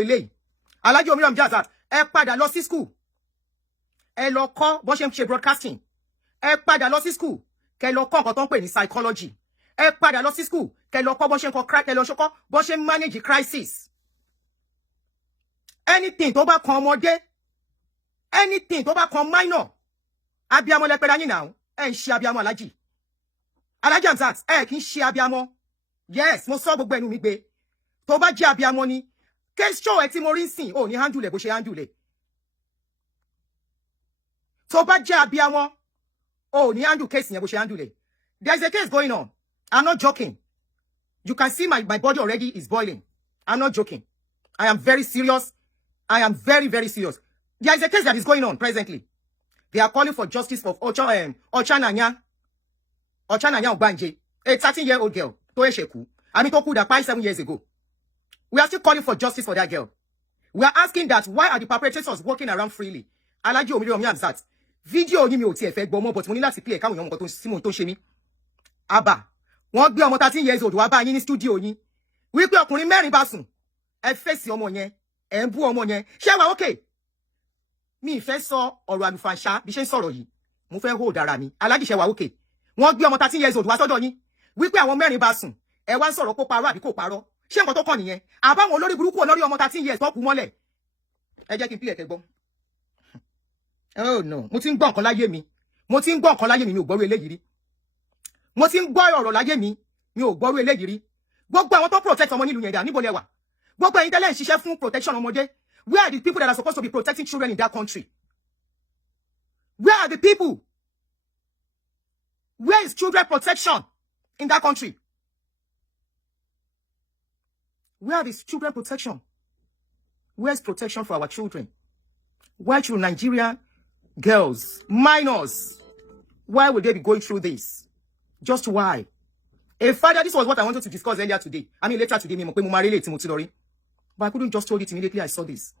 eléyìí Alhaji Oriyomi Hamzat ẹ padà lọ sí school ẹ lọ kọ́ bó ṣe ń ṣe broadcasting ẹ padà lọ sí school kẹ́ lọ kọ́ nǹkan tó ń pè ní psychology ẹ padà lọ sí school kẹ́ lọ kọ́ bó ṣe ń kọ́ crack kẹ́ lọ ṣe kọ́ bó ṣe ń manage crisis anything tó bá kan ọmọdé anything tó bá kan minor abiyamọ lẹ pera yín náà ẹ ń ṣe abiyamọ Alhaji Hamzat ẹ kì í ṣe abiyamọ yes mo sọ gbogbo ẹnu mi gbé tó bá jẹ́ abiyamọ ni case show ẹ tí mo rí sìn ò ní handle bó ṣe handle tó bá jẹ́ abiyamọ ò ní handle case yẹn bó ṣe handle there is a case going on I'm not joking you can see my body already is boiling I'm not joking I am very serious I am very, very serious. There is a case that is going on presently. They are calling for justice for Ochananya Obanje, a 13-year-old girl, Toesheku. I mean, Toku that 7 years ago. We are still calling for justice for that girl. We are asking that why are the perpetrators walking around freely? Alhaji Oriyomi Hamzat. Video ni mi ò tiẹ̀ fẹ́ gbọ́ mọ́, but mo ní láti play káwọn èèyàn mọ̀ tó símon tó ṣe mí. Aba, wọ́n gbé ọmọ 13 years old wá bá yín ní studio yín. Wí pé ọkùnrin mẹ́rin bá sùn. Ẹ fèsì ọmọ yẹn. Ẹ ń bú ọmọ yẹn ṣé wà okay mi fẹ́ sọ ọ̀rọ̀ àlùfàǹṣá bí ṣe ń sọ̀rọ̀ yìí mo fẹ́ hold ara mi Alhaji ṣé wà okay wọ́n gbé ọmọ 13 years old wá sọ́dọ̀ yín wí pé àwọn mẹ́rin bá sùn ẹ wá ń sọ̀rọ̀ kó parọ́ àbí kò parọ́ ṣé nǹkan tó kàn nìyẹn àbáwọn olórí burúkú olórí ọmọ 13 years tó kú mọ́lẹ̀ ẹ jẹ́ kí n pílẹ̀ kẹ́ gbọ́ oh no mo ti ń gbọ́ nǹkan láyé mi mi ò gbọ́rú eléyìí rí mo ti ń gbọ́ ọ̀rọ̀ láyé mi ò gbọ́rú eléyìí rí gbogbo àwọn tó protect ọmọ nílùú yẹn dà níbo lẹ wà gbogbo ẹ̀yin tẹ́lẹ̀ ń ṣiṣẹ́ fún protection ọmọdé where are the people that are supposed to be protecting children in that country where are the people where is children protection in that country where is children protection where is protection for our children why should Nigerian girls minors why would they be going through this just why a father this was what I wanted to discuss earlier today later today mi mọ̀ pé mo máa relate mo ti lọ rí. But I couldn't just hold it immediately I saw this.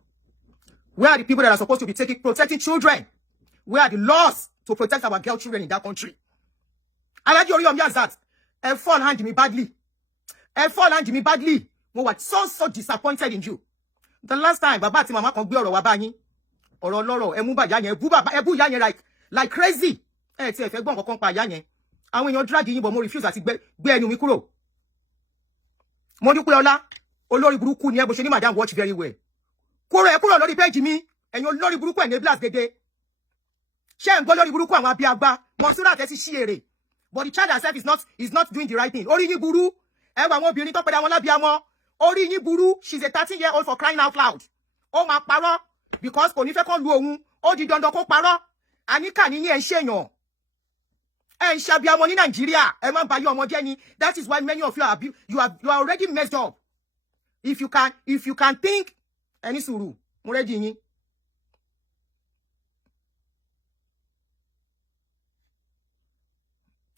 Where are the people that are supposed to be protecting children? Where are the laws to protect our girl children in that country? Alhaji Oriyomi Hamzat, ẹ fall hand me badly. Mo wà so disappointed in you. The last time, bàbá àti màmá kan gbé ọ̀rọ̀ wá bá yín. Ọ̀rọ̀ lọ́rọ̀, ẹ mú bàjá yẹn, ẹ bú ìyá yẹn like crazy. Ẹ ti ẹ fẹ́ gbọ́ nǹkan kan pa ìyá yẹn. Àwọn èèyàn drag yín bọ̀ mo refuse àti gbé ẹnu mi kúrò. Mo dúpẹ́ ọlá. Olórí burúkú ni ẹ bó ṣe ní madam watch very well kúrò lórí page mi ẹ̀yin olórí burúkú enablers gege ṣé ń gbọ́ lórí burúkú àwọn abiagba Monsurat ẹ ti ṣí èrè but the child herself is not doing the right thing orí yín burú ẹ wà àwọn obìnrin tó pẹ̀lú àwọn lábíamọ orí yín burú she's a 13-year-old for crying out loud ó máa parọ́ because kò ní fẹ́ kán lu òun ó di dandan kó parọ́ àníkà ní yín ẹ̀ ń ṣèyàn ẹ̀ ń ṣàbíamọ ní Nàìjíríà ẹ má bà yí ọmọ jẹ́ ni that is why many of you are already messed up. If you can think, any sùúrù, mo ready yín.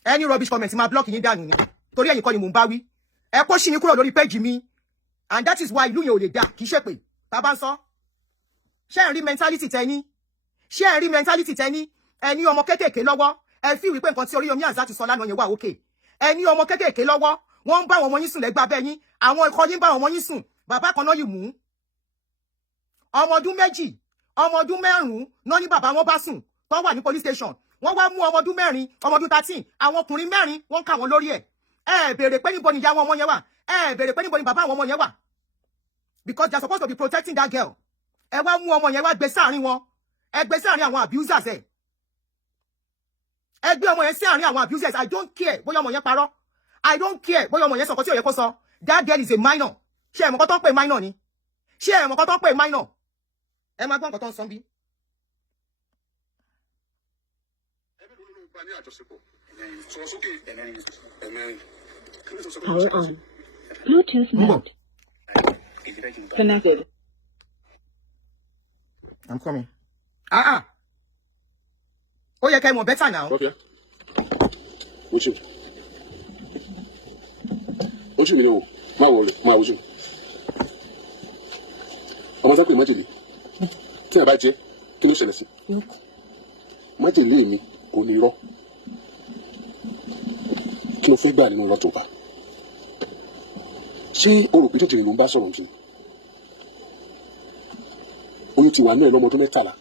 Any rubbish comment, ma block yín dànù ni. Torí ẹ̀yin kọ́ ni mo ń bá wí. Ẹ kó ṣí yín kúrò lórí page mi. And that is why ìlú yẹn ò lè dá, kì í ṣe pé. Tá bá ń sọ. Ṣé ẹ rí mentality tẹ́ni? Ẹ ní ọmọ kékèké lọ́wọ́. Ẹ fi wí pé nǹkan tí Oriyomi Hamzat sọ lánàá yẹn wà okay. Ẹ ní ọmọ kékèké lọ́wọ́. Wọ́n ń bá àwọn ọmọ yín sùn lẹ́gbàá bẹ́ yín àwọn ikọ̀ yín bá àwọn ọmọ yín sùn bàbá kan náà yìí mú ọmọ ọdún 2 ọmọ ọdún 4 náà ní bàbá wọn bá sùn tó wà ní police station wọ́n wá mú ọmọ ọdún 4 ọmọ ọdún 13 àwọn ọkùnrin 4 wọ́n ká wọn lórí ẹ̀ ẹ béèrè pé níbo ni ìyá wọn ọmọ yẹn wà ẹ béèrè pé níbo ni bàbá àwọn ọmọ yẹn wà because they are supposed to be protecting that girl ẹ wá mú ọmọ yẹn wá gbé sáàrin wọn ẹ gbé sáàrin àwọn abusers ẹ gbé ọmọ yẹn sí àárín àwọn abusers I don't care bóyá ọmọ yẹn parọ́ I don't care bóyá ọmọ yẹn sọ nǹkan tí ó yẹ kó sọ that girl is a minor ṣé ẹ mọ̀ nǹkan tó ń pè minor ni ṣé ẹ mọ̀ nǹkan tó ń pè minor ẹ máa gbọ́ nǹkan tó ń sọ bí. Power on. Bluetooth mode. Connected. I'm coming. Ó yẹ kẹ́ mọ̀ better now. Okay. What you mean? My worry, my vision. Àwọn sápẹ́ májèlé tí ẹ bá jẹ kí ló ṣẹlẹ̀ sí májèlé mi kò ní irọ́ kí ló fẹ́ gbà nínú irọ́ tó bá ṣé o rò pé jòjìrì ló ń bá sọ̀rọ̀ sí oyún ti wà náà lọ́mọ ọdún 13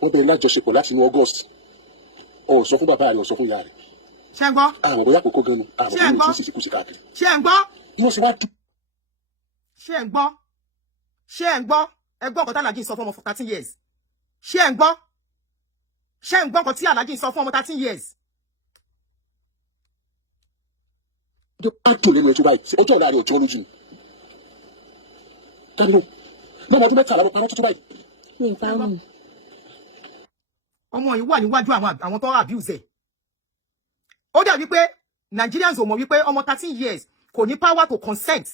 wọ́n bẹ̀rẹ̀ lájọṣepọ̀ láti inú August ó sọ fún bàbá rẹ̀ ó sọ fún ìyá rẹ̀ ṣé ń gbọ́ àmọ́ bóyá kókó gan ni àmọ́ ṣé ń gbọ́ bóyá sì kú sí káàkiri ṣé ń gbọ́ yóò ṣe wá dùn. ṣé ń gbọ́ ṣé ń gbọ́ ẹ gbọ́ nǹkan tí Alhaji sọ fún ọmọ 13 years ṣé ń gbọ́ nǹkan tí Alhaji sọ fún ọmọ 13 years. á dùn lẹ́nu ẹjọ́ báyìí ọjọ́ ìlà rẹ̀ ọjọ́ lójú ni dábìlú lọ́mọ ọdún 13 lọ́mọ parọ́ tuntun báyìí. Mi ò parọ́ mọ́. ọmọ yìí wà níwájú àwọn tó abuse ẹ̀. Ó dà wípé Nigerians ò mọ̀ wípé ọmọ 13 years kò ní power to consent.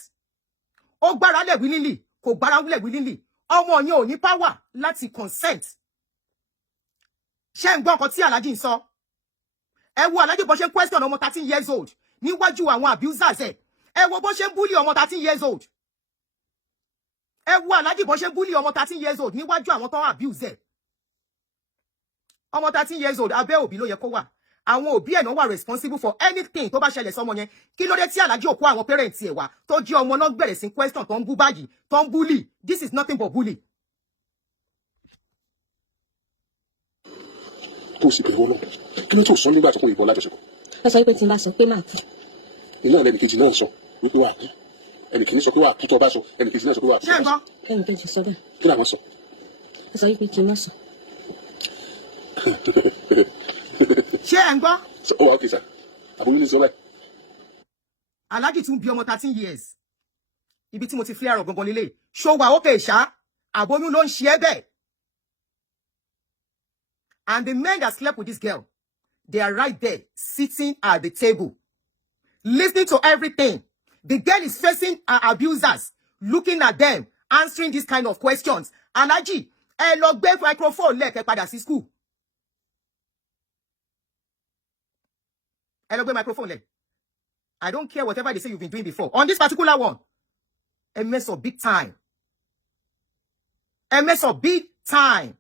Ó gbára lẹ̀ willingly kò gbára lẹ̀ willingly ọmọ yẹn ò ní power láti consent. Ṣé ń gbọ́ nǹkan tí Alhaji ń sọ? Ẹ wo Alhaji bó ṣe ń question ọmọ 13 years old níwájú àwọn abusers ẹ̀. Ẹ wo bó ṣe ń bully ọmọ 13 years old. Ẹ wo Alhaji bó ṣe ń bully ọmọ 13 years old níwájú àwọn tó abuse ẹ̀. Ọmọ 13 years old abẹ́ òbí ló yẹ kó wà. Àwọn òbí ẹ̀ náà wà responsible for anything tó bá ṣẹlẹ̀ sọ́mọ yẹn. Kí ló dé tí Alhaji ò kó àwọn parents ẹ̀ wá tó jí ọmọ náà bẹ̀rẹ̀ sí question tó ń bú báyìí tó ń bully. This is nothing but bully. Tó sì bẹ̀rù Ọlọ́run kí ló tó sọ nígbà tó kún ìbọn lájọṣepọ̀. Ẹ sọ pé tí n bá sọ pé màá kú. iná ẹnì kejì náà sọ wípé wà á kú ẹnì kejì sọ pé wà á kú tó bá sọ ẹnì kejì náà sọ pé wà á kú. Ṣé ń gbọ́? Kẹ́mi kejì sọ bẹ́ẹ̀. kí làwọn sọ. Ẹ sọ pé kí n má sọ. Ṣé ń gbọ́? ó wà ó kìí sà àbúrò ní sọ báyìí. Alhaji tún bí ọmọ 13 years. Ibi tí mo ti fi àrọ̀ gangan nílé. Ṣó wà ókè ṣá? Àbóyún ló ń ṣe é bẹ́ẹ̀. And the men that slept with this girl, they are right there, sitting at the table, listening to everything. The girl is facing her abusers, looking at them, answering these kind of questions. Alhaji, ẹ lọ gbé microphone lẹ́ẹ̀kẹ́ padà sí school. Ẹ lọ gbé microphone lẹ́ẹ̀. I don't care whatever they say you've been doing before. On this particular one, a mess up big time. A mess up big time.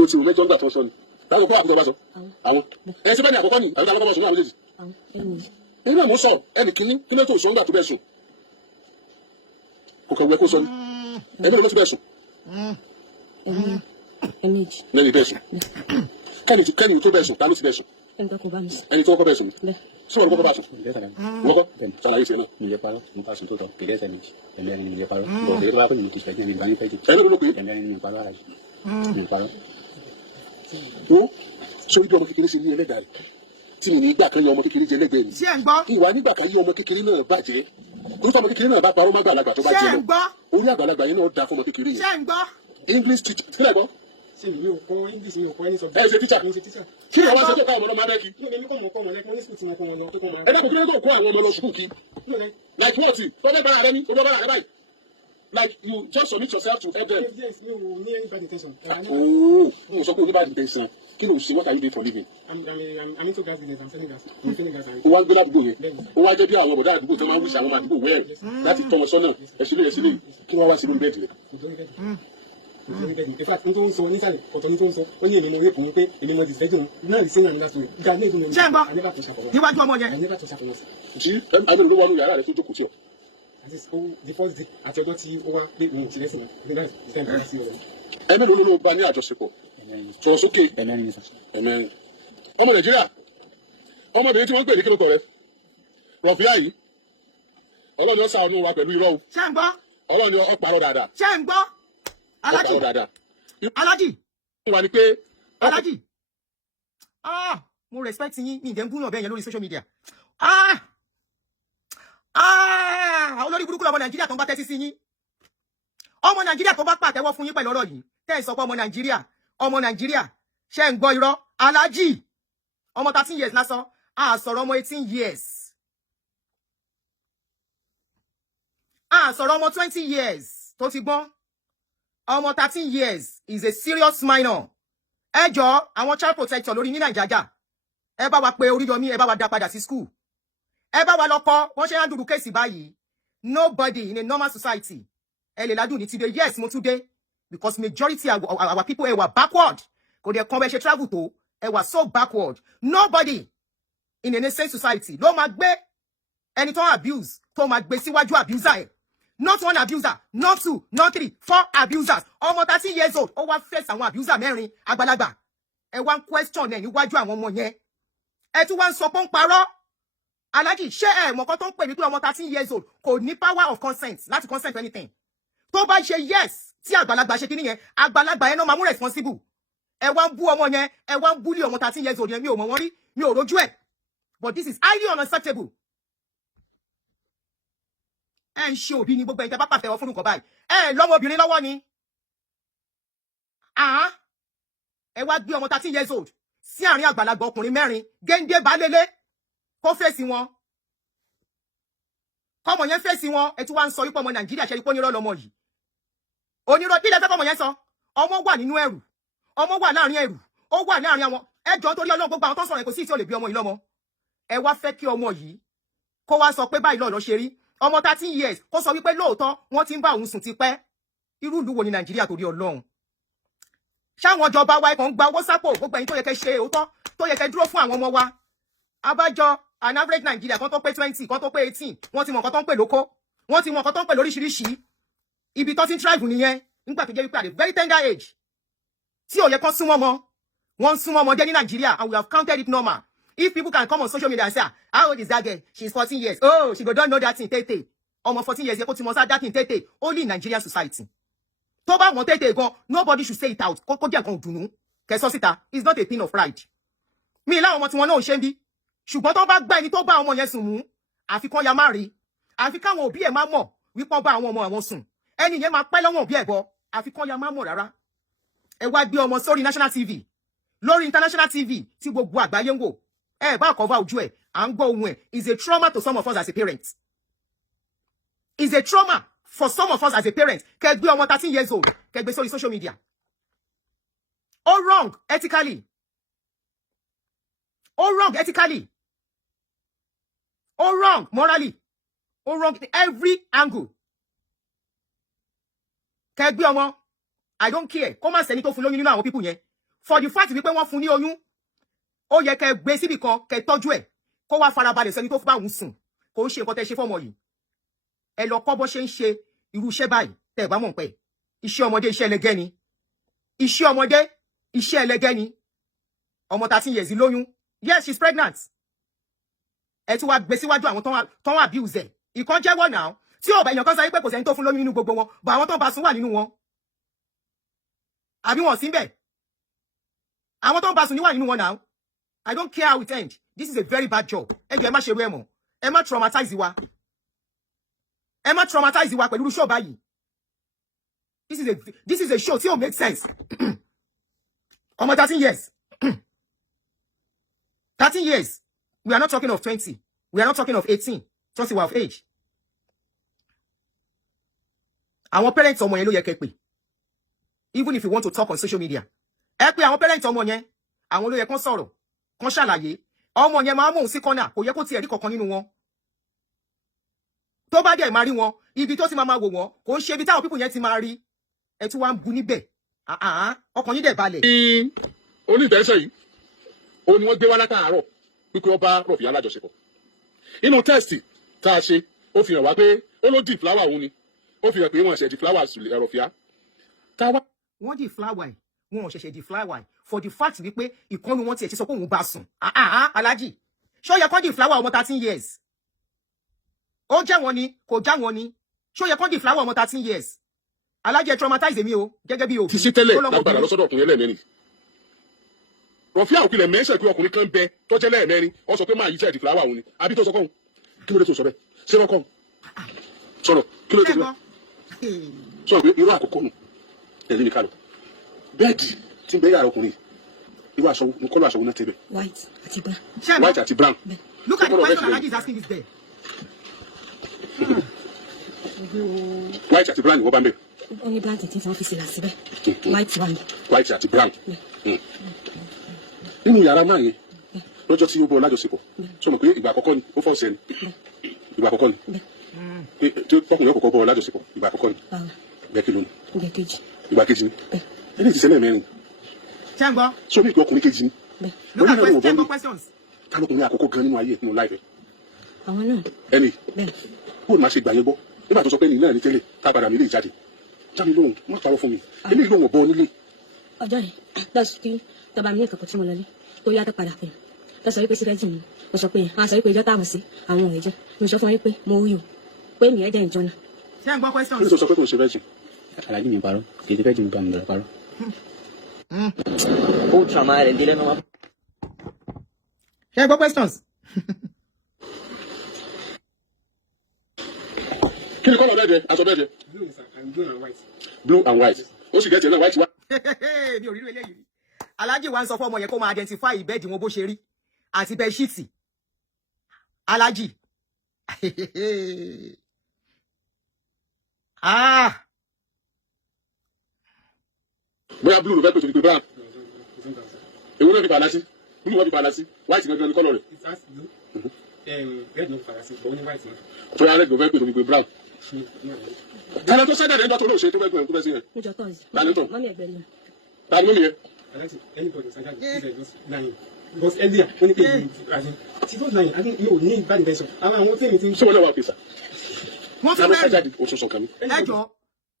Ó ti mẹ́jọ ńgbà tó sọ ni láwọn kó àbúrò bá sọ àwọn ẹ ṣe bẹ́ẹ̀ ni àkọ́kọ́ ni àwọn tí a bá sọ ní àwọn méjèèjì. inú ẹ̀ mú sọ ẹnì kìíní kí ló tó sọ ńgbà tó bẹ́ẹ̀ sùn kò kàn wẹ́ kó sọ ni ẹ̀mí ló tó bẹ́ẹ̀ sùn. lẹ́yìn bẹ́ẹ̀ sùn kẹ́ni tó bẹ́ẹ̀ sùn ta ló ti bẹ́ẹ̀ sùn ẹni tó kọ́ bẹ́ẹ̀ sùn ni sọ wọn kọ́ bá sùn wọ́n kọ́ sàlàyé tiẹ̀ náà. Ìyẹn parọ́ nípa sùn tó tọ̀ kìlẹ̀ ẹsẹ̀ méjì ẹ̀mẹ́rin ni ìyẹn parọ́ bọ̀ èyí tó bá pè mí kò sẹ́jú ní ìbáyé fẹ́jì ẹni ló pé ẹ̀mẹ́rin ni ìparọ́ ara yìí ní ìparọ́. ó sọ ibi ọmọ kékeré ṣe ní ẹlẹ́dàá rẹ̀ tí mi ní ìgbà kan yọ ọmọ kékeré jẹ lẹ́gbẹ̀ẹ́ mi Ṣé ń gbọ́? ìwà nígbà kan yí ọmọ kékeré náà bàjẹ́ orúkọ ọmọ kékeré náà bá parọ́ má gbàlagbà tó bá Ṣé jẹ ń lọ gbọ́? orí àgbàlagbà yẹn náà da fọmọ kékeré Ṣé yẹn ń gbọ́? English teacher kílẹ̀ gbọ́ ṣé mi yóò kọ́ English mi ò kọ́ ẹni sọ ẹ ṣe teacher mi ṣe teacher. kí ni àwọn aṣọ tó kọ́ àwọn ọmọ mẹ́kì Ní èmi kọ́ mọ̀ kọ́ wọn lẹ́kọ́ ní sùkúù tí mo kọ́ wọn lọ tó kọ́ wọn. ẹ dákun kí ló tó kọ́ àwọn ọmọ lọ sùkúù kí like what tọ́lẹ̀ bára rẹ ní ojú ọba rẹ báyìí like you just submit yourself to help them. Yes, mi ò ní any bad intention. ooo mo sọ pé oníbàdàn tẹ̀ sàn kí ló ṣe what are you doing for living. I'm into gas business. I'm selling gas. I'm selling gas. ó wá gbé ládùúgbò yẹn ó wá jẹ́ bí àwọn ọ̀dọ́ àdúgbò tó máa ń wíṣ àwọn ọmọ àdúgbò wẹ́ẹ̀ láti tọ́ wọn sọ́nà ẹ̀sílẹ̀ ẹ̀sílẹ̀ kí wọ́n wá sí lórí bẹ́ẹ̀dì rẹ̀. In fact, n tó ń sọ nísàlẹ̀ ọ̀tọ̀ ní tó ń sọ ó ní èmi mo rí kùn pé èmi mo dìsẹ́jù náà rí sẹ́yìn nígbà tó rẹ̀ ga ní ìdúnnú. Ṣé ń gbọ́? Àníbà tó ṣàfọwọ́. Níwájú ọmọ yẹn. Àníbà tó ṣàfọwọ́. tí àwọn olùdó wọnú yàrá rẹ̀ tó jókòó tí ọ. The first day àti ọjọ́ tí ó wá pé òun ò tilẹ̀ sí náà nígbà tí ìfẹ́ ìfẹ́ sí ọ̀rọ̀. ẹ̀mí ló ló bá ní àjọṣepọ̀ fọ sókè ẹ̀mẹ́rin ni sọ. ẹ̀mẹ́rin ọmọ Nàìjíríà ọmọbìnrin tí wọ́n ń pè ní kílókọ̀ rẹ̀ rọ̀fíà yìí ọlọ́ni ọ̀sà ọdún wa pẹ̀lú irọ́ Ṣé ń gbọ́? ọlọ́ni ọ̀pàrọ̀ dáadáa Ṣé ń gbọ́? Alhaji, ọ̀pàrọ̀ dáadáa Alhaji, ìwà ni pé Alhaji. Mo respect yín mi ìdẹ́ ń gúnyàn bẹ́ẹ̀ yẹn lórí social media. Olórí burúkú lọmọ Nàìjíríà tó ń bá tẹ́tí sí yín. Ọmọ Nàìjíríà tó bá pàtẹ́wọ́ fún yín pẹ̀lú ọ̀rọ̀ yìí. Tẹ́ ẹ̀ sọ pé ọmọ Nàìjíríà. Ṣé ń gbọ́ irọ́? Alhaji, ọmọ 13 years lásán. A sọ̀rọ̀ ọmọ 18 years. A sọ̀rọ̀ ọmọ 20 years tó ti gbọ́n. Ọmọ 13 years is a serious minor. Ẹ jọ̀ọ́ àwọn child protector lórí ní Nàìjíríà. Ẹ bá wa pé Oriyomi, ẹ bá wa dá padà sí school. Ẹ bá wa lọ kọ́ wọ́n ṣe handle case báyìí. Nobody in a normal society. Ẹ lè ládùn ní ti dé. Yes, mo tún dé. Because majority our people ẹ wà backward. Kò dẹ̀ kan bẹ́ ṣe travel tó. Ẹ wà so backward. Nobody in a sane society ló máa gbé ẹni tó abuse tó máa gbé síwájú abuser ẹ̀. not one abuser, not 2, not 3, 4 abusers. Ọmọ 30 years old, ó wá face àwọn abuser mẹ́rin àgbàlagbà. Ẹ wá ń question ẹ̀ níwájú àwọn ọmọ yẹn. Ẹ tún wá ń sọ pé ń parọ́. Alhaji, ṣé ẹ mọ̀ kan tó ń pè ní pé ọmọ 13 years old kò ní power of consent láti consent for anything. Tó bá ṣe yes, tí àgbàlagbà ṣe kíní yẹn, àgbàlagbà yẹn náà máa mú responsible. Ẹ wá ń bú ọmọ yẹn, ẹ wá ń bully ọmọ 13 years old yẹn, mi ò mọ̀ wọ́n rí, mi ò rojú ẹ̀. But this is highly unacceptable. Ẹ ń ṣe òbí ni gbogbo ẹ̀yin tẹ́ bá pàtẹ́wọ́ fún nǹkan báyìí. Ẹ lọ́mọ obìnrin lọ́wọ́ ni. Ẹ wá gbé ọmọ 13 years old sí àárín àgbàlagbà ọkùnrin mẹ́rin, géńdé balẹ̀lẹ̀, kó fèsì wọn. Kọ́mọ yẹn fèsì wọn, ẹ tún wá ń sọ wípé ọmọ Nàìjíríà ṣe rí pé onírọ́ lọmọ yìí. Onírọ́ kí lẹ fẹ́ kọ́mọ yẹn sọ? Ọmọ wà nínú ẹ̀rù, ọmọ wà láàrin ẹ̀rù, ó wà láàrin àwọn. Ẹ jọ̀ọ́ torí Ọlọ́run gbogbo àwọn tó ń sọ̀rọ̀ kò sí tí ó lè bí ọmọ yìí lọ́mọ. Ẹ wá fẹ́ kí ọmọ yìí kó wá sọ pé báyìí lọ́ọ̀lọ́ ṣe rí. Ọmọ 13 years kó sọ wípé lóòótọ́ wọ́n ti ń bá òun sùn ti pẹ́. Irú ìlú wo ni Nàìjíríà torí Ọlọ́run? Ṣáwọn ìjọba wa kan gba owó sápò gbogbo ẹ̀yin tó yẹ kẹ́ ṣe òótọ́, tó yẹ kẹ́ dúró fún àwọn ọmọ wa. Abájọ an average Nigeria kan tó pé 20, kan tó pé 18, wọ́n ti mọ̀ nǹkan tó ń pè lóko, wọ́n ti mọ̀ nǹkan tó ń pè lóríṣiríṣi. Ibi tó ti ń thrive nìyẹn, nígbà tó jẹ́ wípé at a very tender age. Tí ò yẹ kán súnmọ́ mọ́, wọ́n súnmọ́ ọmọdé ní Nigeria, and we have counted it normal. If people can come on social media and say, how old is that girl? She's 14 years. Oh, she don't know that thing, tete. Ọmọ 14 years, yẹ kó ti mọ̀ that thing, tete. Only in Nigerian society. Tó bá wọn tete gan, nobody should say it out. Kó jẹ́ nǹkan dùnú. Kẹ́ sọ síta. It's not a thing of pride. Mi láwọn ọmọ tí wọn náà ṣe ń bí. Ṣùgbọ́n tó bá gbá ẹni tó bá ọmọ yẹn sùn mú, àfi kán ya má rí. Àfi káwọn òbí ẹ̀ má mọ̀ wípé ó bá àwọn ọmọ àwọn sùn. Ẹni yẹn máa pẹ́ lọ́wọ́ òbí ẹ̀ bọ̀. Àfi kán ya má mọ̀ rárá. Ẹ wá gbé ọmọ sórí national TV. Lórí international TV tí gbogbo àgbáyé ń wò. Ẹ bá cover ojú ẹ̀, à ń gbọ́ ohun ẹ̀. Is a trauma to some of us as a parent. Is a trauma for some of us as a parent. Kẹ́ gbé ọmọ 13 years old, kẹ́ gbé sórí social media. All wrong ethically. All wrong ethically. All wrong morally. All wrong in every angle. Kẹ́ gbé ọmọ, I don't care. Kó má sẹ́ni tó fún lóyún nínú àwọn people yẹn. For the fact wípé wọ́n fún ní oyún, ó yẹ kẹ́ gbé síbì kan, kẹ́ tọ́jú ẹ̀. Kó wá farabalẹ̀ sẹ́ni tó fún bá òun sùn. Kò ń ṣe nǹkan tẹ́ ṣe fọ́mọ yìí. Ẹ lọ kọ́ bó ṣe ń ṣe irú iṣẹ́ báyìí tẹ́ bá mọ̀ pé iṣẹ́ ọmọdé iṣẹ́ ẹlẹgẹ́ ni. Iṣẹ́ ọmọdé iṣẹ́ ẹlẹgẹ́ ni. Ọmọ 13 years lóyún. Yes, she's pregnant. Ẹ tún wá gbé síwájú àwọn tó wá abuse ẹ̀. Ìkan jẹ́wọ́ náà. Tí ó bá èèyàn kan sọ pé kò sẹ́ni tó fún lóyún nínú gbogbo wọn, bá àwọn tó bá sùn wà nínú wọn. Àbí wọn sí ńbẹ̀. Àwọn tó bá sùn ní wà nínú wọn náà. I don't care how it ends. This is a very bad job. Ẹ jọ̀ọ́ ẹ má ṣe rú ẹ̀ mọ́. Ẹ má traumatize wa. Ẹ má traumatize wa pẹ̀lú show báyìí. This is a show tí ó make sense. Ọmọ 13 years. 13 years. We are not talking of 20. We are not talking of 18. 20 of age. Àwọn parents ọmọ yẹn ló yẹ kẹ́ pè. Even if you want to talk on social media. Ẹ pè àwọn parents ọmọ yẹn. Àwọn ló yẹ kán sọ̀rọ̀. Kán ṣàlàyé. Ọmọ yẹn máa mú sí corner. Kò yẹ kó tiẹ̀ rí kankan nínú wọn. Tó bá dẹ̀ máa rí wọn, ibi tó ti máa wò wọ́n, kò ń ṣe ibi táwọn people yẹn ti máa rí. Ẹ tún wá ń bu níbẹ̀. Ọkàn yín dẹ̀ balẹ̀. Onídẹ̀ẹ́sẹ̀ yìí, ó ní wọ́n gbé wá látàárọ̀ wípé ọba rọ̀fì alájọṣepọ̀. Inú tẹ́ẹ̀sì tá a ṣe, ó fi hàn wá pé ó ló di fúláwà òun ni. Ó fi hàn pé wọ́n ṣẹ̀ di fúláwà rọ̀fìá. Wọ́n di fúláwà ẹ̀, wọ́n ṣẹ̀ṣẹ̀ di fúláwà ẹ̀. For the fact wípé ìkànnì wọn tiẹ̀ ti sọ pé òun bá sùn. Alhaji, ṣó yẹ kán di fúláwà ọmọ 13 years? Ó jẹ́ wọn ni, kò já wọn ni. Ṣó yẹ kán di fúláwà ọmọ 13 years? Alhaji ẹ traumatize mi o, gẹ́gẹ́ bí òbí. Ti ṣe tẹ́lẹ̀ lágbàdà lọ́sọ́dọ̀ ọkùnrin ẹlẹ́mẹ́rin. Rọ̀fíà òkìlẹ̀ mẹ́sẹ̀ pé ọkùnrin kan bẹ tó jẹ́ lẹ́ẹ̀mẹ́rin, ó sọ pé máa yí jẹ́ di fúláwà òun ni. Àbí tó sọ kọ́hún. Kí ló dé tó sọ bẹ́ẹ̀? Ṣé wọ́n kọ́hún? Sọ̀rọ̀, kí ló dé tó sọ? Sọ̀rọ̀ pé irú àkókò nù. Ẹ̀yin ni ká lọ. Bẹ́ẹ̀dì tí ń bẹ yàrá ọkùnrin. Irú aṣọ ní kọ́lọ̀ aṣọ náà tẹ́bẹ̀. White àti brown. White àti brown. Look at the question Alhaji is asking this there. White àti brown ni wọ́n bá ń bẹ̀. Only brown tètè tí wọ́n fi sílẹ̀ síbẹ̀. White one. White àti brown. Nínú yàrá náà yẹn, lọ́jọ́ tí ó bọ́ lájọṣepọ̀, sọ mọ̀ pé ìgbà àkọ́kọ́ ni, ó fọ́ ọ̀sẹ̀ ni. Ìgbà àkọ́kọ́ ni. Tí ọkùnrin ọkọ̀ bọ́ lájọṣepọ̀, ìgbà àkọ́kọ́ ni. Bẹ́ẹ̀ kí ló ní? Ìgbà kejì. Ìgbà kejì ni. Eléyìí ti ṣẹlẹ̀ mẹ́rin. Ṣẹ́ngbọ́. So ní ìpín ọkùnrin kejì ni. Look at questions. Ta ló kùnrin àkọ́kọ́ gan nínú ayé nínú láìpẹ́? Àwọn náà. Ẹni, Bẹ́ẹ̀. bó ni máa ṣe gbà yẹn gbọ́? nígbà tó sọ pé ní náà ní tẹ́lẹ̀ ká padà mi lè jáde jáde lóhùn má parọ́ fún mi èmi ìlú òwò bọ nílé. ọjọ́ yìí lọ́sùn tí tọba mi ní ìkọ̀kọ̀ tí mo lọ ní tó yá tó padà pè mí tó sọ wípé sílẹ̀jì mi mo sọ pé a sọ wípé ìjọ táwọn sí àwọn òun ẹ̀jẹ̀ mo sọ fún yín pé mo rí o pé mi ẹ̀jẹ̀ ìjọ náà. ṣé ń gbọ́ question. kí ló sọ pé kò ń ṣe virgin. alájí mi parọ́ kì í ṣe virgin nípa mi lọ parọ́. ó trauma rẹ̀ délé náà. ṣé ń gbọ́ questions. kí ni kọ́lọ̀ bẹ́ẹ̀ jẹ aṣọ bẹ́ẹ̀ jẹ. blue and white ó sì gẹ̀ẹ́tì náà white wá. mi ò rí eléyìí rí alájì wa ń sọ fún ọmọ yẹn kó máa identify ìbẹ́ẹ̀dì wọn bó ṣe rí àti bẹ́ẹ̀ṣíìtì alájì bóyá blue ló fẹ́ pèsè wípé brown èwo ló fi bàlá sí blue wọ́n fi bàlá sí white gangan ní kọ́lọ̀ rẹ̀. bóyá red ló fẹ́ pèsè wípé brown. kálọ̀ tó sẹ́dẹ̀ nígbà tó lóò ṣe tó fẹ́ tó fẹ́ sí yẹn. níjọ tọ́sí Talento. mọ́mí ẹ̀gbẹ́ mi. ta ni ó nìyẹn. Because earlier, when it came, she don't lie. I think no need bad intention. I'm one thing is sọ wọn náà wà pèsè. wọ́n tún àwọn rẹ́rìn jáde oṣù sọ̀kan ni. ẹjọ́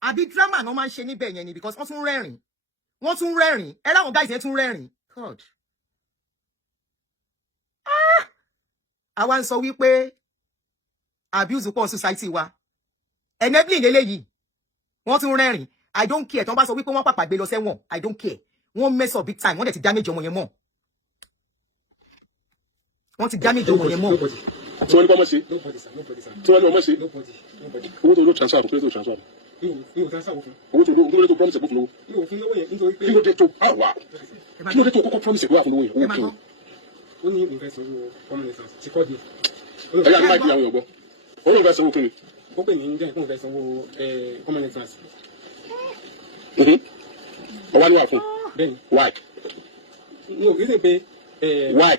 àbí drama náà máa ń ṣe níbẹ̀ yẹn ni because wọ́n tún rẹ́rìn ẹ láwọn guys yẹn tún rẹ́rìn God. àwa ń sọ wípé abuse pọ̀ society wa enabling eléyìí wọ́n tún rẹ́rìn I don't care tí wọ́n bá sọ wípé wọ́n pàpà gbé lọ sẹ́wọ̀n I don't care wọ́n mess up big time wọ́n dẹ̀ ti damage ọmọ yẹn mọ́ wọ́n ti damage ọmọ yẹn mọ́. tí wọ́n ní kọ́ mọ́ ṣe tí wọ́n ní ọmọ ṣe owó tó ló transfer àbúkú tó transfer owó tó ló tó promise ẹ̀kọ́ fún lówó kí ló dé tó àwà kí ló dé tó kọ́kọ́ promise ẹ̀kọ́ fún lówó yẹn owó kí o. ó ní nǹkan sọ owó common sense she called me. ẹ̀yà ní máìkì àwọn èèyàn gbọ́ owó nǹkan sanwó kí ni. ó pè mí ní nǹkan sọ owó common sense. ọwọ́ ni wà fún bẹ́ẹ̀ni. why. no kì í ṣe pé. why.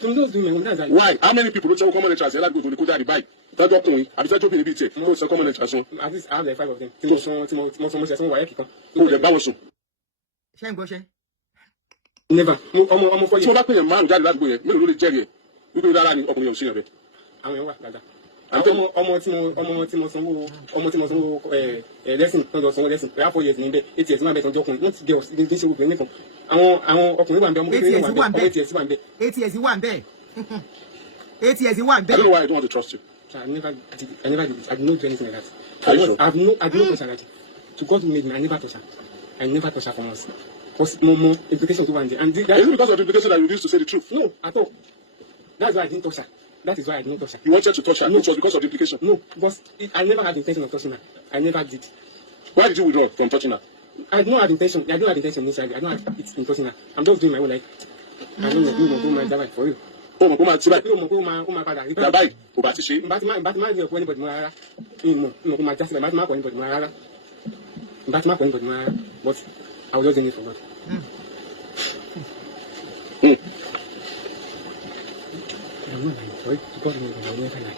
to those women that's why. why how many people ló sọ common entrance ẹ̀ láti gbogbo ní kó jáde báyìí tọ́jú ọkùnrin àbí tọ́jú obìnrin bíi tiẹ̀ ló sọ common entrance wọn. at least I have like 5 of them. tí mo sọ mo ṣe wáyé kíkan. kó o lè bá wọn sùn. ṣé ń gbọ́ ṣe. never ọmọ fọ́ tí wọ́n bá pè yẹn márùn jáde ládùúgbò yẹn mélòó ló lè jẹ́rìí ẹ̀ wípé rárá ni ọkùnrin yẹn ò sí yẹn bẹ́ẹ̀. àwọn yẹn wà dáadáa. ọmọ tí mo sanwó lẹ́sìn tó lọ sanwó lẹ́sìn pẹ̀lú 4 years níbẹ̀ 8 years níbẹ̀ tó ń jọkùnrin not girls ní ṣe gbogbo nìkan àwọn ọkùnrin wà ń bẹ ọmọ kékeré wà ń bẹ 8 years wà ń bẹ. 8 years wà ń bẹ 8 years wà ń bẹ. I don't know why I don't want to trust you. I never did it. I did not do anything like that. I do not touch her. To God who made me, I never touch her. I never touch her for once. Because no implication to one day. And Is it because of the implication that you refused to say the truth? No, at all. That's why I didn't touch her. That is why I didn't touch her. You wanted to touch her. No. It was because of the implication. No, because I never had the intention of touching her. I never did. Why did you withdraw from touching her? I don't have intention. I don't have intention initially. I don't have it in touching her. I'm just doing my own life. I don't know my job for you. Oh, my God, I don't know my father. báyìí kò bá ti ṣe. But my dear for anybody more. No, my just my for anybody more. But my for anybody more. But I was just doing it for God. I'm not lying. Sorry, to God made me. I never lie.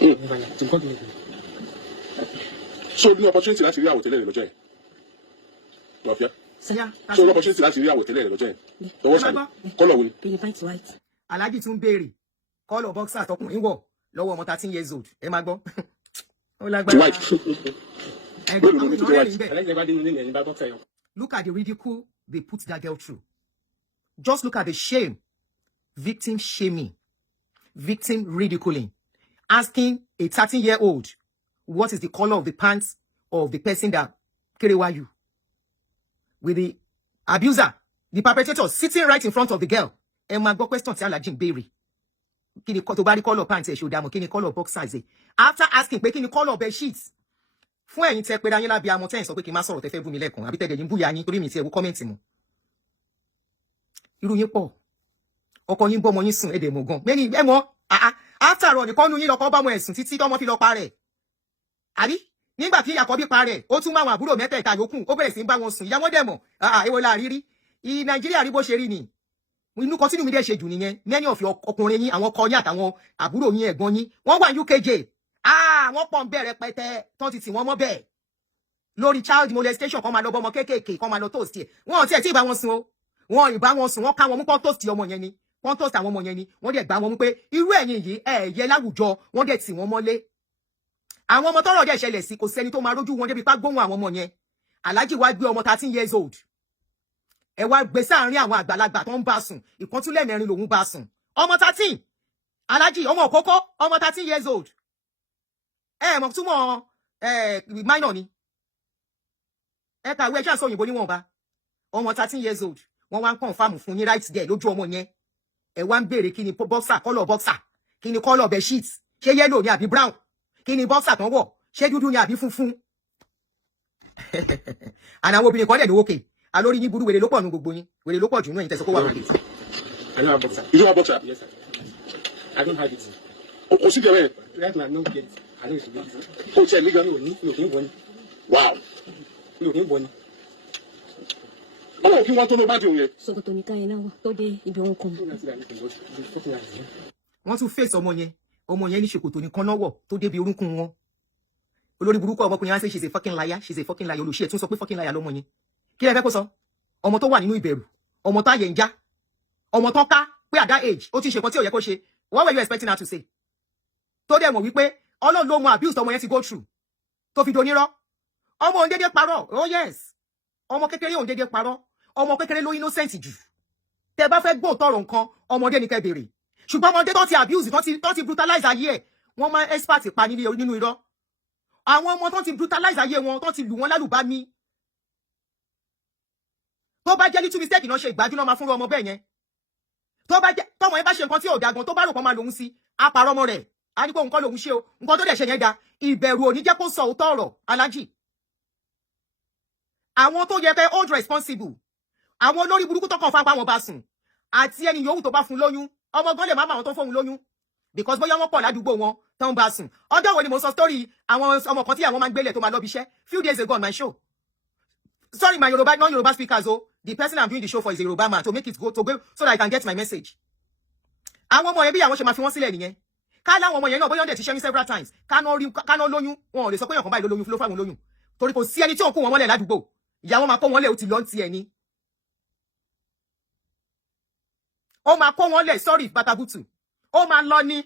Never lie. To God made me. So ní opportunity láti rí àwòtẹ́lẹ̀ rẹ̀ lọ́jọ́ yẹn. Lọ́fíà. Yeah, So ní opportunity láti rí àwòtẹ́lẹ̀ rẹ̀ lọ́jọ́ yẹn. Lọ́wọ́ sàlẹ̀. Kọ́lọ̀ wo ni? Penny white white. Alhaji tún béèrè kọ́lọ̀ boxer tọkùnrin wọ̀ lọ́wọ́ ọmọ 13 years old ẹ máa gbọ́. Ó lágbára. White. Ẹgbẹ́ àwọn èèyàn rẹ́rìn bẹ́ẹ̀. I like the body in the box. Look at the ridicule they put that girl through. Just look at the shame. Victim shaming. Victim ridiculing. Asking a 13-year-old what is the color of the pants of the person that kerewa you. With the abuser, the perpetrator sitting right in front of the girl. Ẹ máa gbọ́ question tí Alhaji ń béèrè. Kí ni tó bá rí color pants ẹ ṣe ó dá mọ̀, kí ni color boxers ẹ. After asking pé kí ni color bed sheets. Fún ẹ̀yin tẹ́ pé dáyín lábí amọ̀ tẹ́ ń sọ pé kí n má sọ̀rọ̀ tẹ́ fẹ́ bú mi lẹ́ẹ̀kan àbí tẹ́ dẹ̀ ń búya yín torí mi ti ẹ wo comment mu. Irú yín pọ̀. Ọkọ yín bọ́mọ yín sùn ẹ̀dẹ̀ mọ̀ gan. Mẹ́ni ẹ mọ̀ after all nìkan nu yín lọ́kọ́ bá mọ ẹ̀sùn títí tọ́mọ fi lọ parẹ́. Àbí nígbà tí Àkọ́bí parẹ́ ó tún máa wọn àbúrò mẹ́tẹ̀ẹ̀ta yòókù ó bẹ̀rẹ̀ sí bá wọn sùn ìyá wọn dẹ̀ mọ̀ èwo la rírí. Nàìjíríà rí bó ṣe rí ni. Inú kan sínú mi dẹ̀ ṣe jù nìyẹn many of your ọkùnrin yín àwọn ọkọ yín àtàwọn àbúrò yín ẹ̀gbọ́n yín wọ́n wà UKJ wọ́n pọ̀ ń bẹ̀rẹ̀ pẹ́tẹ́ tán ti tì wọ́n mọ́ bẹ́ẹ̀ lórí child molestation kan máa lọ bọ́mọ kéékèèké kan máa lọ toast ẹ̀ wọ́n ti ẹ̀ tí ì bá wọn sùn o wọ́n ì bá wọn sùn wọ́n ká wọn mú pọ́n toast ọmọ yẹn ni pọ́n toast àwọn ọmọ yẹn ni wọ́n dẹ̀ gbá wọn mú pé irú ẹ̀yin yìí ẹ̀ yẹ láwùjọ wọ́n dẹ̀ tì wọ́n mọ́lé àwọn ọmọ tọ́rọ̀ dẹ̀ ṣẹlẹ̀ sí kò sẹ́ni tó máa rójú wọn débi pá gbóhùn àwọn ọmọ yẹn Alhaji wá gbé ọmọ 13 years old ẹ wá gbé sáàrin àwọn àgbàlagbà tó ń bá sùn ìkọ́ntúlẹ̀ mẹ́rin lòun bá sùn ọmọ 13 Alhaji ọmọ òkókó ọmọ 13 years old ẹ mọ̀ túmọ̀ minor ni ẹ kàwé ẹjọ́ àṣọ òyìnbó níwọ̀nba ọmọ 13 years old wọ́n wá ń confirm fún yín right there lójú ọmọ yẹn ẹ wá ń béèrè kí ni boxer color boxer kí ni color bed sheet ṣé yellow ni àbí brown kí ni boxer tán wọ̀ ṣé dúdú ni àbí funfun àná àwọn obìnrin kan dẹ̀ lówó kè alórí yín burú wèrè ló pọ̀ nù gbogbo yín wèrè ló pọ̀ jù nù ẹ̀yin tẹ̀sán kó wà wọlé. I don't have boxer. You don't have boxer? Yes, sir. I don't have it. Kò sí gẹ̀rẹ́. Right now, I don't get it. I know it's good. Kò tiẹ̀ nígbà. Mi ò kí ń bọ̀ ni. Wow. Mi ò kí ń bọ̀ ni. Ọlọ́run kí wọ́n tó ló bá dùn yẹn. ṣòkòtò nìkan yẹn náà wà tó dé ibi òun kan. wọ́n tún fèsì ọmọ yẹn ní ṣòkòtò nìkan lọ́wọ́ tó débi orúnkún wọn olórí burúkú ọmọkùnrin wá sí she's a fucking liar she's a fucking liar olùṣe ẹ̀ tún sọ pé fucking liar lọ́mọ yẹn kí lẹ fẹ́ kó sọ ọmọ tó wà nínú ìbẹ̀rù ọmọ tó àyè ń já ọmọ tó ká pé at that age ó ti ṣe nǹkan tí ò yẹ kó ṣe what were you expecting her to say tó dẹ̀ mọ̀ wípé Ọlọ́run ló mọ abuse ọmọ yẹn ti go through tó fi donírọ́ ọmọ òun dédé parọ́ oh yes ọmọ kékeré òun dédé parọ́ ọmọ kékeré ló innocent jù tẹ́ bá fẹ́ gbọ́ tọrọ nǹkan ọmọdé ní kẹ́ béèrè ṣùgbọ́n ọmọdé tó ti abuse tó ti brutalize ayé ẹ̀ wọ́n máa expert pa nínú irọ́ àwọn ọmọ tó ti brutalize ayé wọn tó ti lù wọ́n lálùbami tó bá jẹ́ little mistake náà ṣe ìgbájú náà máa fún ọmọ bẹ́ẹ̀ yẹn tó bá jẹ́ tọmọ yẹn bá ṣe nǹkan tí ò dágan tó bá rò pọ́n máa lòun sí apàrọ̀ ọmọ rẹ̀ á ní kó nǹkan lòun ṣe o nǹkan tó dẹ̀ ṣe yẹn da ìbẹ̀rù ò ní jẹ́ kó sọ òótọ́ ọ̀rọ̀ Alhaji àwọn tó yẹ kẹ́ hold responsible àwọn olórí burúkú tó kàn fáwọn àwọn bá sùn àti ẹni yòówù tó bá fún lóyún ọmọ gan lè má máa wọn tó fóun lóyún because bóyá wọ́n pọ̀ ládùúgbò wọn tó ń bá sùn ọjọ́ wo ni mo sọ story àwọn ọmọ kan tí àwọn máa ń gbélé tó máa lọ bí iṣẹ́ few days ago on my show sorry my Yoruba non-Yoruba speakers the person I'm doing the show for is a Yoruba man to make it go so that I can get my message àwọn ọmọ yẹn bí àwọn ṣe máa fi wọ́n sílẹ̀ nìyẹn ká láwọn ọmọ yẹn náà bóyá ọ̀dẹ̀ ti ṣẹ́yìn several times ká ná lóyún wọn ò lè sọ pé èèyàn kan báyìí ló lóyún ló fáwọn lóyún torí kò sí ẹni tí ò kó wọn mọ́lẹ̀ ládùúgbò ìyá wọn máa kó wọn lẹ̀ ó ti lọ́ ti ẹ̀ ni ó máa kó wọn lẹ̀ sorry batabutu ó máa lọ ní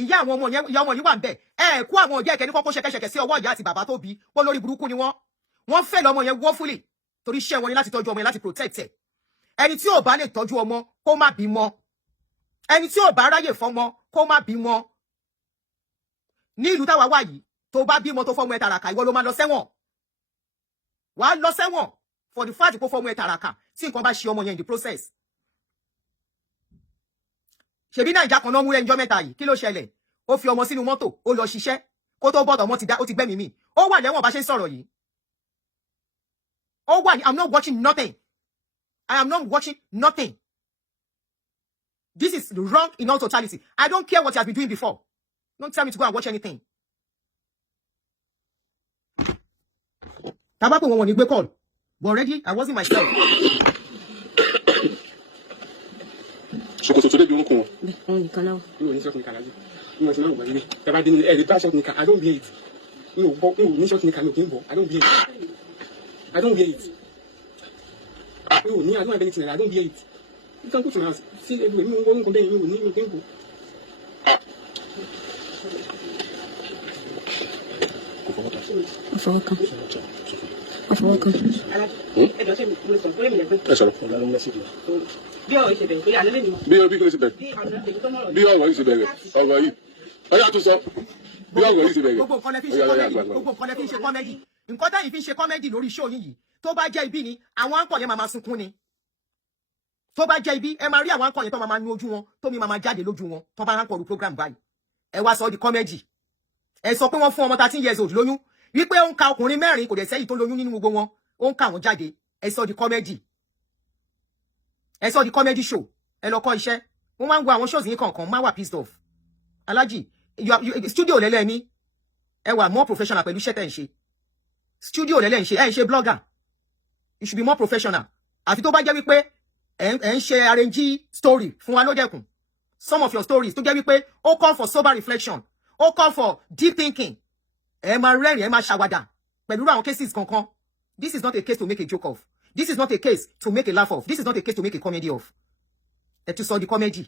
ìyá àwọn ọmọ yẹn ìyá ọmọ yìí wà ń bẹ̀ kó àwọn ọ̀jẹ́ ìkẹ́ni kọ́kọ́ ṣẹ̀kẹ̀ṣẹ̀kẹ̀ sí ọwọ́ ìyá àti bàbá tó bí wọ́n lórí burúkú ni wọ́n fẹ́ lọ́mọ yẹn woefully torí iṣẹ́ wọn ni láti tọ́jú ọmọ yẹn láti protect ẹ̀ ẹni tí ò bá lè tọ́jú ọmọ kó má bímọ ẹni tí ò bá ráyè fọ́mọ kó má bímọ ní ìlú táwa wà yìí tó bá bímọ tó fọ́mọ ẹ̀ tàràkà ìwọ ló máa lọ sẹ́wọ̀n wàá lọ sẹ́wọ̀n for the fact kó fọ́mọ ẹ̀ tàràkà tí nǹkan bá ṣe ọmọ yẹn in the process ṣebí Naija kan náà mú ẹnjọ́ mẹ́ta yìí kí ló ṣẹlẹ̀ ó fi ọmọ sínú mọ́tò ó lọ ṣiṣẹ́ kó tó bọ́tọ̀ ọmọ ó ti gbẹ́mìí mì ó wà lẹ́wọ̀n bá ṣe ń sọ̀rọ̀ yìí ó wà ní I'm not watching nothing I am not watching nothing this is wrong in all totality I don't care what you have been doing before don't tell me to go and watch anything. Tabako wọn ní gbé call but already I wasn't myself. Ṣòkòtò tó débi orúnkún wọn. òun nìkan náà. Mi ò ní ṣọ́ọ̀tì nìkan lájú. Mi ò sì náà wọ̀ nílé. Ẹ bá dé nílé ẹ̀rí bá ṣọ́ọ̀tì nìkan I don't wear it. Mi ò ní ṣọ́ọ̀tì nìkan mi ò kí ń bọ̀ I don't wear it. I don't wear it. Mi ò ní I don't have anything I don't wear it. You can go to my house. See everywhere. Mi ò wọ́n nǹkan bẹ́ẹ̀ mi ò ní mi ò kí ń bọ̀. Ọ̀fọwọ́kan. Ọ̀fọwọ́kan. Ẹ sọ̀rọ̀. Bí ọ̀rọ̀ ìṣẹ̀bẹ̀ pé alẹ́ lè ní. Bí kí ló ṣe bẹ̀rẹ̀? Bí ọ̀rọ̀ yìí ṣe bẹ̀rẹ̀ ọ̀rọ̀ yìí ọ̀yà tó sọ bí ọ̀rọ̀ yìí ṣe bẹ̀rẹ̀. Gbogbo nǹkan lẹ fi ń ṣe kọ́mẹ́dì gbogbo nǹkan lẹ fi ń ṣe kọ́mẹ́dì nǹkan táyì fi ń ṣe kọ́mẹ́dì lórí show yìí tó bá jẹ́ ibi ni àwọn àǹkọ̀ yẹn máa sunkún ni tó bá jẹ́ ibi ẹ máa rí àwọn àǹkọ̀ yẹn tó máa nu ojú wọn tó mi máa jáde lójú wọn tó bá àǹkọ̀ ru program báyìí ẹ wá sọ di kọ́mẹ́dì ẹ sọ pé wọ́n fún ọmọ 13 years old lóyún wípé ó ń ka ọkùnrin 4 kò dẹ̀ sẹ́yìn tó lóyún nínú gbogbo wọn ó ń ka wọn jáde ẹ sọ di kọ́mẹ́dì ẹ sọ di comedy show ẹ lọ kọ́ iṣẹ́ wọ́n máa ń wo àwọn shows yín kọ̀ọ̀kan máa wà pissed off Alhaji studio lẹ́lẹ́ ní ẹ wà more professional pẹ̀lú iṣẹ́ tẹ̀ ń ṣe studio lẹ́lẹ́ ń ṣe ẹ ń ṣe blogger you should be more professional àfi tó bá jẹ́ wípé ẹ ń ṣe arrange story fún wa lójẹ̀kùn some of your stories tó jẹ́ wípé ó call for sober reflection ó call for deep thinking ẹ máa rẹ́rìn ẹ máa ṣàwàdà pẹ̀lú àwọn cases kankan this is not a case to make a joke of this is not a case to make a laugh of this is not a case to make a comedy of ẹ tún sọ di comedy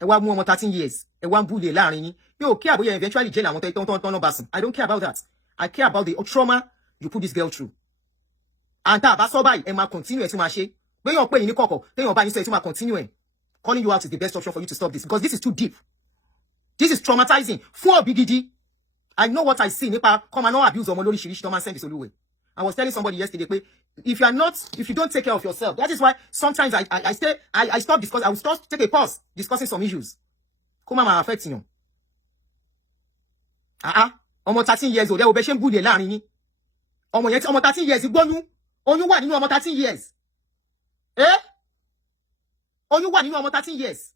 ẹ wá mú ọmọ 13 years ẹ wá ń bully láàrin yín mi ò care bóyá eventually jail àwọn tó bá sùn I don't care about that I care about the trauma you put this girl through and tá a bá sọ báyìí ẹ máa continue ẹ tún máa ṣe béèyàn pé yín ní kọ̀kọ̀ téèyàn bá yín sọ ẹ tún máa continue ẹ calling you out is the best option for you to stop this because this is too deep this is traumatizing fún òbí gidi I know what I see nípa come and not abuse ọmọ lóríṣiríṣi tó máa ń send this olúwe I was telling somebody yesterday pé if you don't take care of yourself that is why sometimes I stop discussing I will stop take a pause discussing some issues kó má máa affect yàn ọmọ 13 years old ẹ ò bẹ ṣe ń búlẹ̀ láàrin yín ọmọ yẹn tí ọmọ 13 years gbóyún oyún wà nínú ọmọ 13 years oyún wà nínú ọmọ 13 years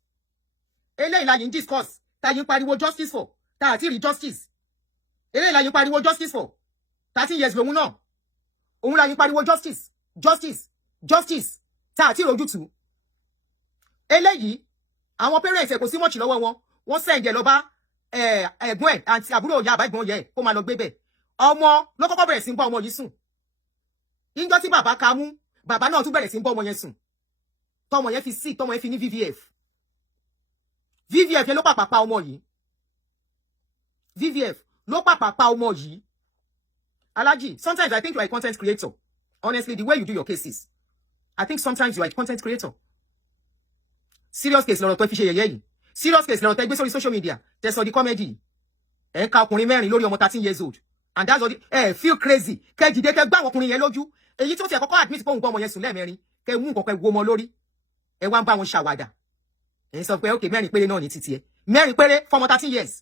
eléyìí la yín discuss tá yín pariwo justice for tá àti rí justice eléyìí la yín pariwo justice for 13 years lòun náà òun la yín pariwo justice tá àti rójútùú eléyìí àwọn parents ẹ kò sí much lọ́wọ́ wọ́n send ẹ lọ bá ẹ̀gbọ́n ẹ̀ àti àbúrò ìyá àbá ìgbọ́n yẹ kó máa lọ gbé bẹ̀ ọmọ ló kọ́kọ́ bẹ̀rẹ̀ sí ń bá ọmọ yìí sùn ìjọ́ tí bàbá ka mú bàbá náà tún bẹ̀rẹ̀ sí ń bá ọmọ yẹn sùn tọmọ yẹn fi sick tọmọ yẹn fi ní VVF yẹn ló pàpà pa ọmọ yìí VVF ló pàpà pa ọmọ yìí Alhaji sometimes I think you are a content creator honestly the way you do your cases I think sometimes you are a content creator serious case lọ́rọ̀ tó fi ṣe yẹ̀yẹ́ yìí serious case lọ́rọ̀ tẹ́ gbé sórí social media tẹ́ sọ di comedy ẹ̀ ń ka ọkùnrin 4 lórí ọmọ 13 years old and that's all feel crazy kẹ́ dìde kẹ́ gbá àwọn ọkùnrin yẹn lójú èyí tó ti ẹ̀ kọ́kọ́ admit pé òun gbọ́ ọmọ yẹn sùn lẹ́ẹ̀mẹ́rin kẹ́ mú nǹkan kẹ́ wo ọmọ lórí ẹ wá ń bá wọn ṣàwàdà ẹ̀ ń sọ pé okay 4 péré náà ní títí ẹ 4 péré fọmọ 13 years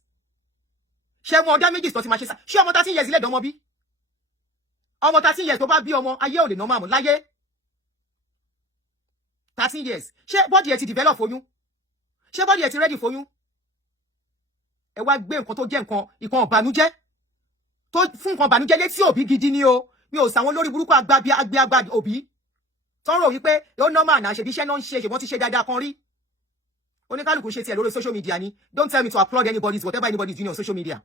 ṣé wọn ọdá méjì tó ti máa ṣe sá ṣé ọmọ 13 years ilé ìdánmọ bí ọmọ 13 years tó bá bí ọmọ ayé ò lè normal mọ́ láyé 13 years ṣé body ẹ ti develop oyún ṣé body ẹ ti ready foyún ẹ wá gbé nǹkan tó jẹ́ nǹkan ìbànújẹ́ tó fún nǹkan ìbànújẹ́ létí òbí gidi ni o mi ò sàwọn lórí burúkú agbábí òbí tọ́rọ̀ wípé ó normal náà ṣèbí iṣẹ́ náà ń ṣe ṣèbọ́n ti ṣe dáadáa kan rí oníkálùkù ṣe tiẹ̀ lórí social media ni don't tell me to applaud anybody's whatever anybody's doing on social media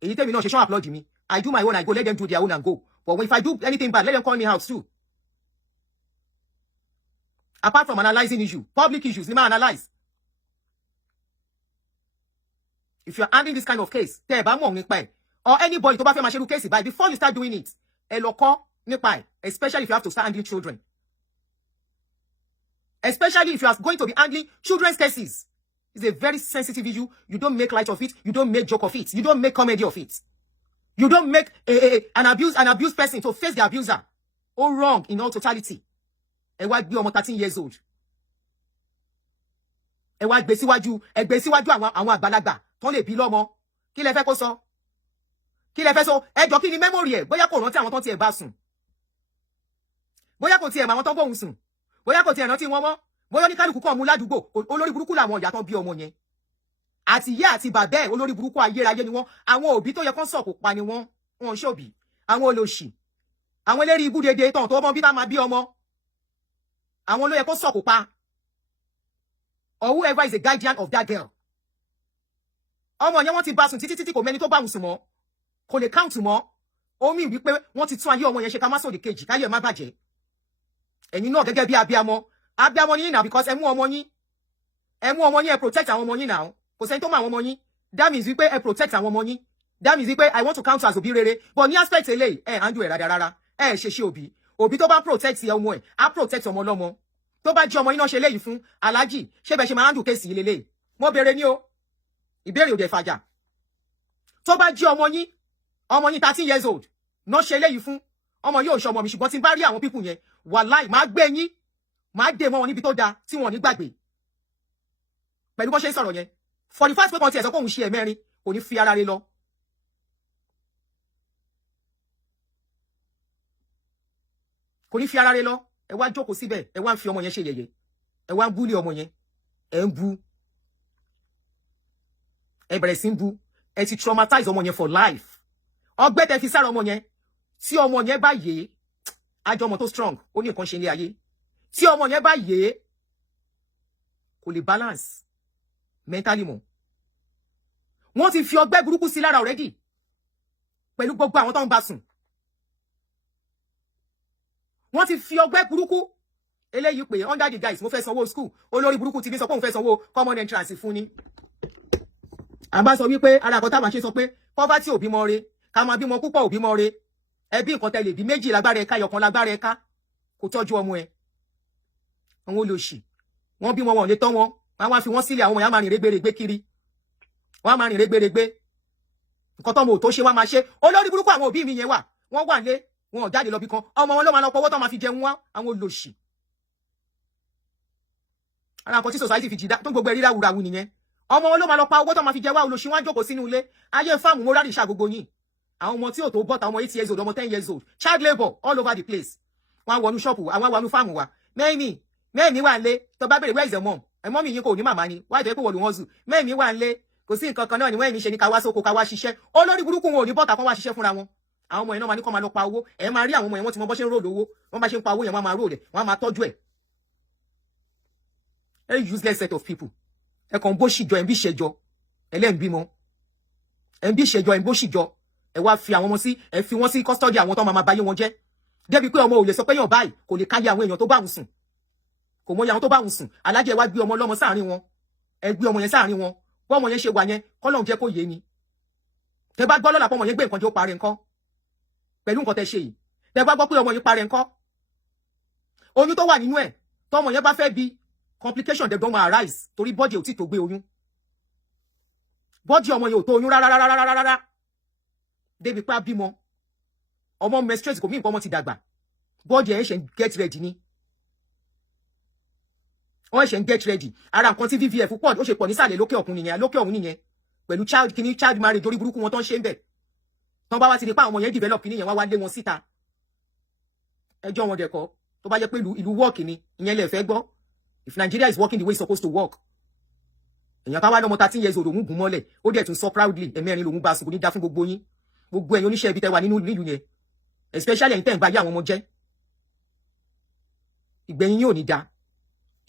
èyí tèmi náà ṣe ṣọ́ applaud mi I do my own I go let them do their own and go but if I do anything bad let them call me out too apart from analyzing issue public issues ni ma analyze if you are handling this kind of case tẹ́ ẹ bá mọ̀ nípa ẹ̀ or anybody tó bá fẹ́ máa ṣerú case by before you start doing it ẹ lọ kọ́ nípa ẹ̀ especially if you have to start handling children especially if you are going to be handling children's cases it's a very sensitive issue you don't make light of it you don't make joke of it you don't make comedy of it you don't make an abused person to face the abuser all wrong in all totality ẹ wá gbé ọmọ 13 years old ẹ wá gbé síwájú àwọn àgbàlagbà tó lè bí lọ́mọ kí lẹ fẹ́ kó sọ kí lẹ fẹ́ sọ ẹjọ́ kí ni memory ẹ̀ bóyá kò rántí àwọn tó ti ẹ̀ bá sùn bóyá kò tiẹ̀ mọ àwọn tó bóun sùn bóyá kò tiẹ̀ rántí wọn mọ́ bóyá ní kálukú kan mú ládùúgbò olórí burúkú làwọn ìyá tó bí ọmọ yẹn àti ìyá àti bàbá ẹ̀ olórí burúkú ayérayé ni wọ́n àwọn òbí tó yẹ kán sọ̀kò pa ni wọ́n ṣòbí àwọn olóṣì àwọn eléri ibú dédé tán tó mọ bí tá máa bí ọmọ àwọn ló yẹ kó sọ̀kò pa or whoever is a guardian of that girl ọmọ yẹn wọ́n ti bá sùn títí kò mẹ́ni tó bá sùn mọ́ kò lè count mọ́ omi wípé wọ́n ti tún ayé ọmọ yẹn ṣe ká má sòdì kejì káyé ẹ̀ má bàjẹ́ ẹ̀yin náà gẹ́gẹ́ bí abiyamọ ní yín náà because ẹ mú ọmọ yín ẹ protect àwọn ọmọ yín náà kò sẹ́ni tó mọ àwọn ọmọ yín that means wípé ẹ protect àwọn ọmọ yín that means wípé I want to count as òbí rere but ní aspect eléyìí ẹ handle ẹ̀ rárá ẹ ṣe òbí tó bá protect ọmọ ẹ̀ á protect ọmọ ọlọ́mọ tó bá jẹ́ ọmọ yín náà ṣe léyìí fún Alhaji ṣé bẹ́ẹ̀ ṣe máa handle kéèsì yìí lélẹ́yìí mo béèrè ní o ìbéèrè òde fàjà tó bá jẹ́ ọmọ yín 13 years old náà ṣe léyìí fún ọmọ yóò ṣọmọ mi ṣùgbọ́n tí n bá rí àwọn pípù yẹn wàláì máa gbé yín máa dé mọ́ wọn níbi tó dáa tí wọn ò ní gbàgbé pẹ̀lú bó ṣe ń sọ̀rọ̀ yẹn 45 pé kan tiẹ̀ sọ pé òun ṣe ẹ̀mẹ́rin kò ní fi ara rẹ̀ lọ ẹ wá jókòó síbẹ̀ ẹ wá ń fi ọmọ yẹn ṣe yẹ̀yẹ́ ẹ wá ń búlé ọmọ yẹn ẹ ń bú ẹ bẹ̀rẹ̀ sí ń bú ẹ ti traumatize ọmọ yẹn for life ọgbẹ́ tẹ fi sára ọmọ yẹn tí ọmọ yẹn bá yé ajọ ọmọ tó strong ó ní nǹkan ṣe ní ayé tí ọmọ yẹn bá yé kò lè balance mentally mọ́ wọ́n ti fi ọgbẹ́ burúkú sí lára already pẹ̀lú gbogbo àwọn tó ń bá sùn wọ́n ti fi ọgbẹ́ burúkú eléyìí pé under the guys mo fẹ́ sanwó school olórí burúkú ti ní sọ pé òun fẹ́ sanwó common entrance fún ni. àbá sọ wípé ara àkọ́tà máa ṣe sọ pé poverty ò bímọ re ká máa bímọ púpọ̀ ò bímọ re ẹbí nǹkan tẹ̀lé bí méjì lágbára ẹ̀ka ìyọ̀kan lágbára ẹ̀ka kò tọ́jú ọmọ ẹ̀. àwọn olóṣì wọ́n bí wọn lè tọ́ wọn wọ́n wá fi wọ́n sílẹ̀ àwọn ọmọ yẹn máa rìn rẹ́gbẹ̀rẹ́gbẹ́ kiri wọ́n máa rìn rẹ́gbẹ̀rẹ́gbẹ́ nǹkan tọ́mọ ò tó ṣe wá máa ṣe olórí burúkú àwọn òbí mi yẹn wà wọ́n wà lé wọn ò jáde lọ bí kan ọmọ wọn ló máa lọ pọwọ́ tó máa fi jẹun wá àwọn olóṣì. ara nǹkan tí society fi jìdá tó gbogbo ẹ̀rí ráwùráwù nìyẹn ọmọ wọn ló máa lọ pa owó tó máa fi jẹ wá olóṣì wọn jókòó sínú ilé ayé fáàmù mo rárá ìṣà gbogbo yìí àwọn ọmọ tí ò tó bọ́ta ọmọ 8 years old ọmọ 10 years old child labour all over the place wọn wọnú ṣọ́ọ̀pù àwọn wọnú fáàmù wa mẹ́ẹ̀mí wà lé tó bá bèrè where is your mom ẹ̀mọ́ mi yín kò ní màmá ni wáyé tó yẹ kó wọ̀lú wọn zù mẹ́ẹ̀mí wà lé kò sí nǹkan kan náà ni wọ́n ẹ̀mí ṣe ní ká wá sóko ká wá ṣiṣẹ́ olórí burúkú wọn ò ní bọ́ta kán wá ṣiṣẹ́ fúnra wọn àwọn ọmọ yẹn náà máa ní kán máa lọ pa owó ẹ̀ máa rí àwọn ọmọ yẹn wọ́n ti mọ bọ́ ṣe ń ròdò owó wọ́n bá ṣe ń pa owó yẹn wọ́n máa ròdẹ̀ wọ́n máa tọ́jú ẹ̀. Very useless set of people ẹ kàn ń bó ṣìjọ ẹ̀ ń bí ṣẹjọ ẹlẹ́ǹbímọ ẹ̀ ń bí ṣẹjọ ẹ̀ ń bó ṣìjọ ẹ wá fi àwọn ọmọ sí ẹ fi wọ́n sí custody àwọn tó máa báyé wọn jẹ́ débi pé ọmọ ò lè sọ pé yàn báyìí kò lè káyé àwọn èèyàn tó bá òun sùn kò mọ àwọn tó bá òun sùn alájẹ wá gbé ọmọ lọ́mọ sáàrin wọn ẹ gbé ọmọ yẹn sáàrin wọn bọ́ ọmọ yẹn ṣe wà yẹn kọ́lọ́run jẹ́ kó yé ni tẹ bá gbọ́ lọ́la pé ọmọ yẹn gbé nǹkan jẹ́ ó parẹ́ nǹkan pẹ̀lú nǹkan tẹ ṣe yìí tẹ bá gbọ́ pé ọmọ yẹn parẹ́ nǹkan oyún tó wà nínú ẹ̀ tọmọ yẹn bá fẹ́ bí complication dẹ̀gbọ́n máa arise torí bọ́dì ò tí tó gbé oyún bọ́dì ọmọ yẹn ò tó oyún rárá débi pé á bímọ ọmọ menstruate kò mí nǹkan ọmọ ti dàgbà bọ́dì ẹ̀ ń ṣe get ready ni wọ́n ṣe ń get ready ara nǹkan tí VVF pọ̀ ó ṣe pọ̀ nísàlẹ̀ lókè ọ̀hún nìyẹn pẹ̀lú child marriage orí burúkú wọn tó ń ṣe ń bẹ̀ tán bá wá ti di pa àwọn ọmọ yẹn develop kìíní yẹn wá lé wọn síta ẹjọ́ wọn dẹ̀kọ́ tó bá jẹ́ pé ìlú work ni ìyẹn lè fẹ́ gbọ́ if Nigeria is working the way it's supposed to work èèyàn ká wá lọ́mọ 13 years old òun gùn mọ́lẹ̀ ó dẹ̀ tún sọ proudly ẹ̀mẹ́rin lòun bá sùn kò ní dá fún gbogbo yín gbogbo ẹ̀yin oníṣẹ́ ibi tẹ́ wà nínú ìlú yẹn especially ẹ̀yin tẹ́ ń bá yé àwọn ọmọ jẹ́ ìgbẹ̀yìn yín ò ní da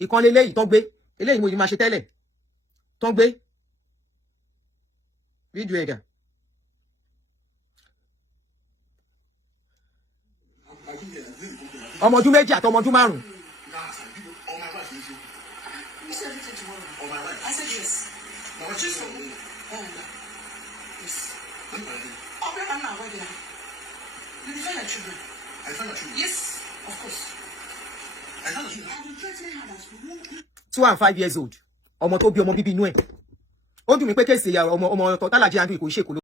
ìkan lélẹ́yìí tán gbé eléyìí mo yìí máa ṣe tẹ́lẹ̀ tán gbé fídíò ẹ̀dà. ọmọ ọdún méjì àti ọmọ ọdún márùn-ún. Yes, of course. 2 and 5 years old ọmọ tó bí ọmọ bíbí inú ẹ̀ ó dùn mí pé kéèsì ọmọ tọ́tàlàjì àndú ìkò ìṣèkò